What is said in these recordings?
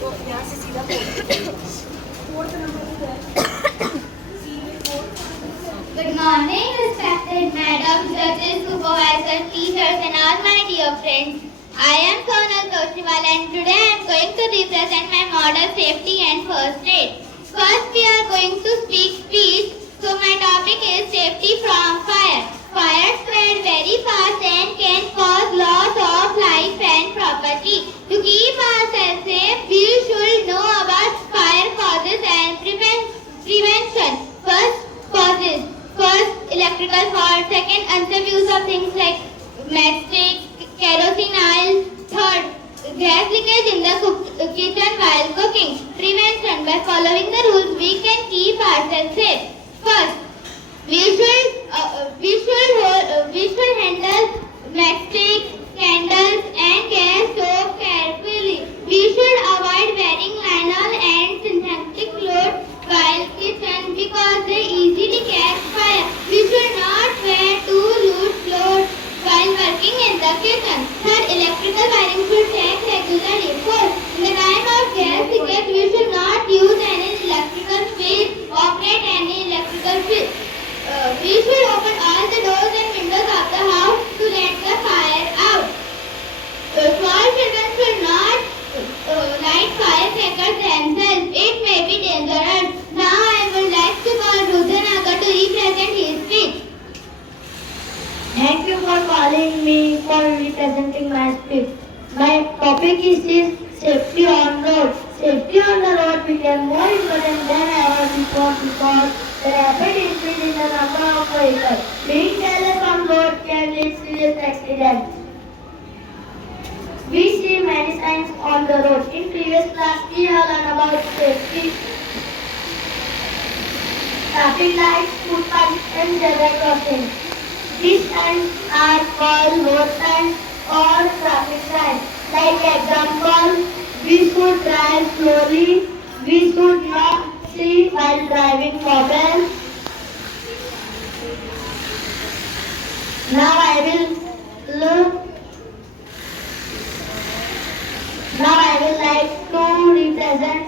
तो यहाँ से सीधा fourth number Good morning, respected madam, judges, supervisors, teachers, and all my dear friends. I am Sonal Toshiwal, and today I am going to represent my model safety and first aid. First, we are going to speech. So my topic is safety from fire. Fire spread very fast and can cause loss of life and property. To keep ourselves safe, we should know about fire causes and prevention. First, causes. First, electrical fault. Second, unsafe use of things like matchsticks, kerosene oil. Third, gas leakage in the kitchen while cooking. Prevention. By following the rules, we can keep ourselves safe. First, we should handle matchsticks, candles, and gas stove carefully. We should avoid wearing linol and synthetic clothes while kitchen because they easily catch fire. We should not wear too loose clothes while working in the kitchen. Third, electrical wiring should check regularly. Fourth, in the time of gas leakage, we should not use any electrical switch, operate any electrical switch. We should open all the doors and windows of the house to let the fire out. Small children should not light firecrackers themselves. It may be dangerous. Now I would like to call Rudhanagar to represent his speech. Thank you for calling me for representing my speech. My topic is safety on road. Safety on the road became more important than ever before because the rapid increase in the number of vehicles. Being careless on road can lead to serious accidents. We see many signs on the road. In previous class, we have learned about safety, traffic lights, footpaths, and zebra crossings. These signs are called road signs or traffic signs. Like example, we should drive slowly. We should not see while driving mobile. Now I will like to represent.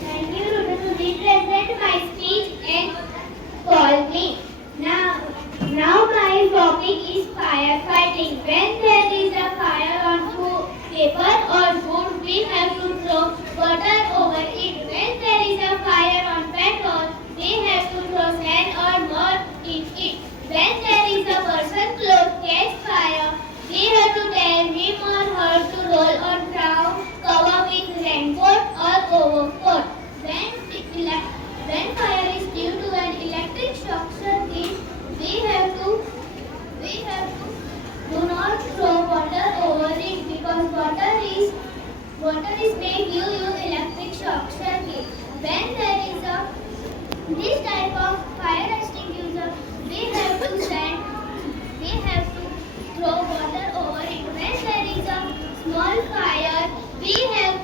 Thank you, Rudu, to represent my speech and call me. Now my topic is firefighting. When there is a fire on paper or food, we have to throw water over it. When there is a fire on petrol, we have to throw sand or mud in it. When there is a person close catch fire, we have to tell him or her to roll on ground, cover with raincoat or overcoat. When fire is due to an electric shock circuit, we have to do not throw water over it because water is made due to electric shock circuit. When there is this type of fire extinguisher, we have to throw water over it. When there is a small fire, we have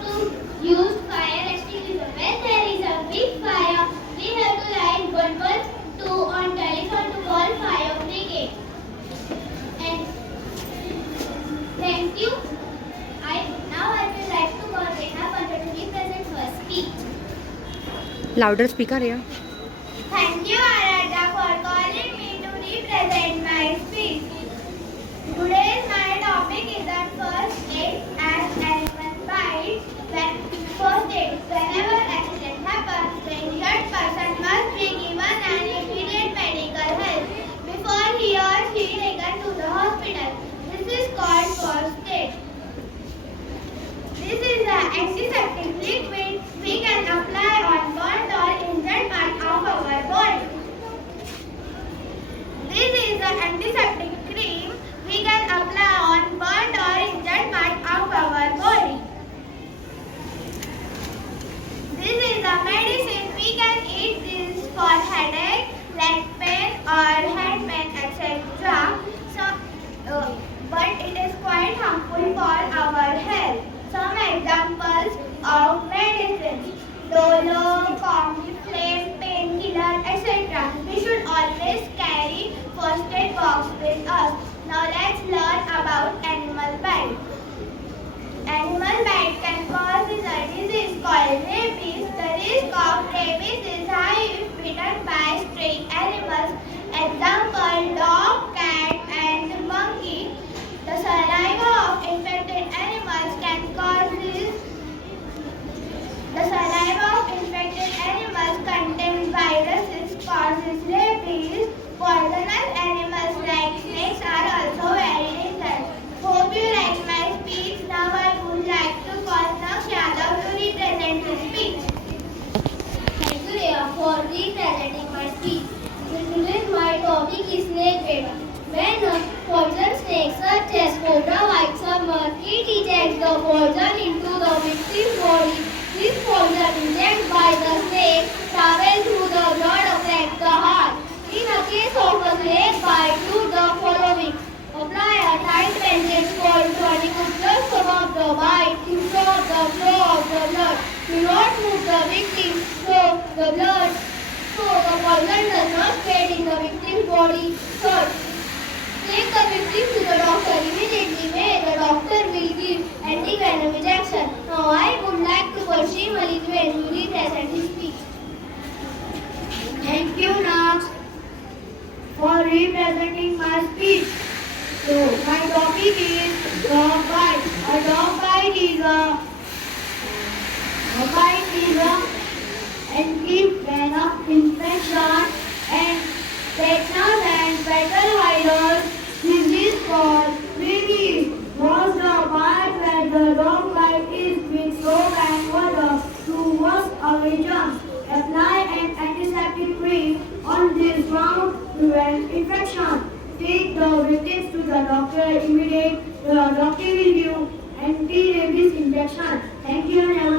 to use fire extinguisher. When there is a big fire, we have to write 112 on telephone to call fire brigade. And thank you. Now I would like to call Reha Pandra to represent her speech. Louder speaker या Thank you, Aradha, for calling me to represent my speech. Today's my topic is that first aid as animal bites. First aid. Whenever accident happens, the injured person must be given an immediate medical help before he or she is taken to the hospital. This is called first aid. This is the antiseptic liquid we can apply on burnt or injured part of our body. This is the antiseptic cream we can apply on burnt or injured part of our body. This is the medicine we can eat this for headache, leg pain or head pain, etc. But it is quite harmful for our health. Some examples of medicines: Dolo, Combi-Flame, painkiller, etc. We should always carry first aid box with us. Now let's learn about animal bite. Animal bite can cause a disease called rabies. The risk of rabies is high if bitten by stray animals. Example, dog, cat and monkey. The saliva of infected animals can cause this. The saliva of infected animals contains viruses causes rabies. Poisonous animals like snakes are also very dangerous. Hope you like my speech. Now I would like to call Naksh Yadav to represent his speech. Thank you, Rhea, for representing my speech. Today's my topic is snake bait. When a poison snake such as cobra bites a monkey, it ejects the poison into the victim's body. This poison injected by the snake travels through the blood affects the heart. In a case of a snake bite, do the following. Apply a tight bandage called tourniquet just above the bite to stop the flow of the blood. Do not move the victim so the poison does not spread in the victim's body. Third, take the victim to the doctor immediately where the doctor will give anti-venom injection. Now I would like to call Sri Malidwen to represent his speech. Thank you, Naksh, for representing my speech. So my topic is dog bite. A dog bite is a anti-venom infection and tetanus and fatal virus disease called rabies. Was the bite where the dog bite is with soap and water to wash away germs. Apply an antiseptic cream on this wound to prevent infection. Take the victims to the doctor immediately. The doctor will give anti-rabies injection. Thank you and have